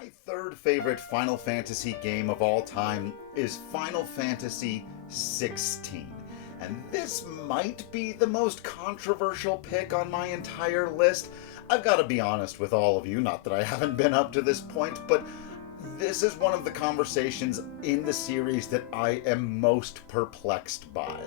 My third favorite Final Fantasy game of all time is Final Fantasy XVI. And this might be the most controversial pick on my entire list. I've got to be honest with all of you, not that I haven't been up to this point, but this is one of the conversations in the series that I am most perplexed by.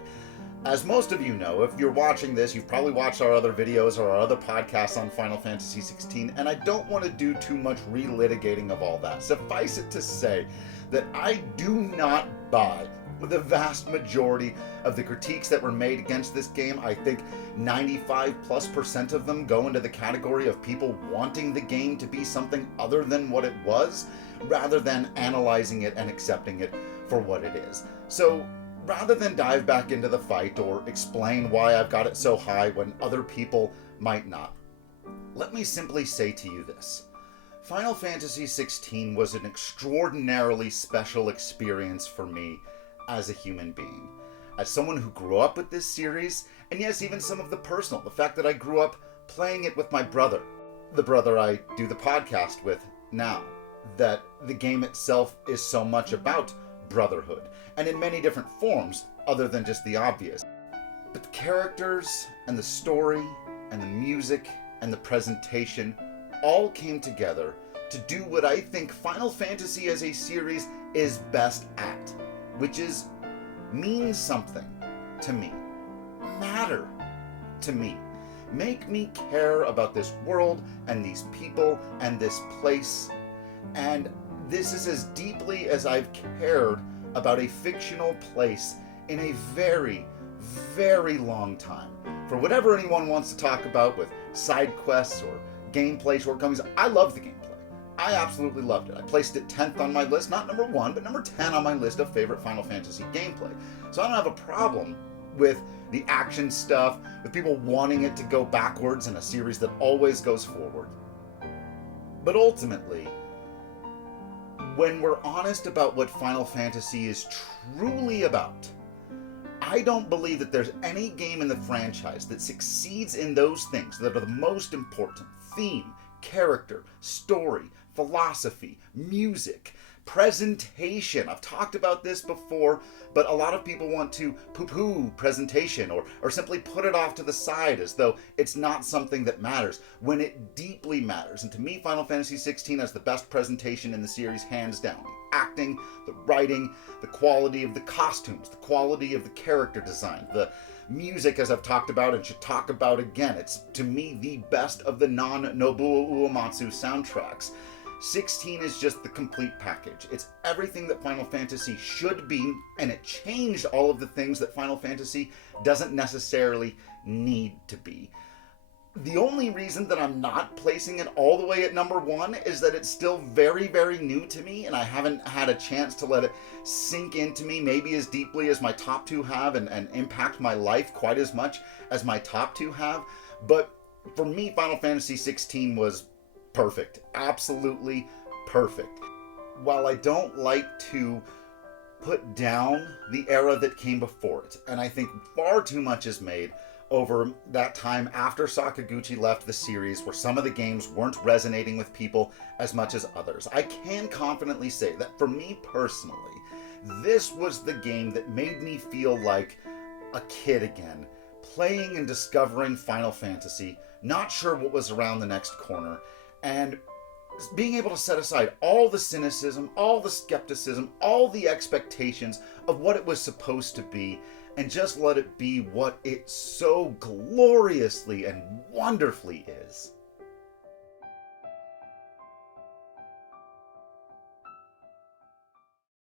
As most of you know, if you're watching this, you've probably watched our other videos or our other podcasts on Final Fantasy XVI, and I don't want to do too much relitigating of all that. Suffice it to say that I do not buy the vast majority of the critiques that were made against this game. I think 95+% of them go into the category of people wanting the game to be something other than what it was, rather than analyzing it and accepting it for what it is. So, rather than dive back into the fight or explain why I've got it so high when other people might not, let me simply say to you this. Final Fantasy XVI was an extraordinarily special experience for me as a human being. As someone who grew up with this series, and yes, even some of the personal, the fact that I grew up playing it with my brother, the brother I do the podcast with now, that the game itself is so much about brotherhood, and in many different forms other than just the obvious. But the characters and the story and the music and the presentation all came together to do what I think Final Fantasy as a series is best at, which is mean something to me, matter to me, make me care about this world and these people and this place. And this is as deeply as I've cared about a fictional place in a very, very long time. For whatever anyone wants to talk about with side quests or gameplay shortcomings, I love the gameplay. I absolutely loved it. I placed it 10th on my list, not number 1, but number 10 on my list of favorite Final Fantasy gameplay. So I don't have a problem with the action stuff, with people wanting it to go backwards in a series that always goes forward. But ultimately, when we're honest about what Final Fantasy is truly about, I don't believe that there's any game in the franchise that succeeds in those things that are the most important: theme, character, story, philosophy, music, presentation. I've talked about this before, but a lot of people want to poo-poo presentation or simply put it off to the side as though it's not something that matters, when it deeply matters. And to me, Final Fantasy XVI has the best presentation in the series, hands down. The acting, the writing, the quality of the costumes, the quality of the character design, the music, as I've talked about and should talk about again. It's, to me, the best of the non-Nobuo Uematsu soundtracks. 16 is just the complete package. It's everything that Final Fantasy should be, and it changed all of the things that Final Fantasy doesn't necessarily need to be. The only reason that I'm not placing it all the way at number 1 is that it's still very, very new to me, and I haven't had a chance to let it sink into me maybe as deeply as my top 2 have and impact my life quite as much as my top 2 have. But for me, Final Fantasy XVI was perfect. Absolutely perfect. While I don't like to put down the era that came before it, and I think far too much is made over that time after Sakaguchi left the series, where some of the games weren't resonating with people as much as others, I can confidently say that for me personally, this was the game that made me feel like a kid again, playing and discovering Final Fantasy, not sure what was around the next corner, and being able to set aside all the cynicism, all the skepticism, all the expectations of what it was supposed to be, and just let it be what it so gloriously and wonderfully is.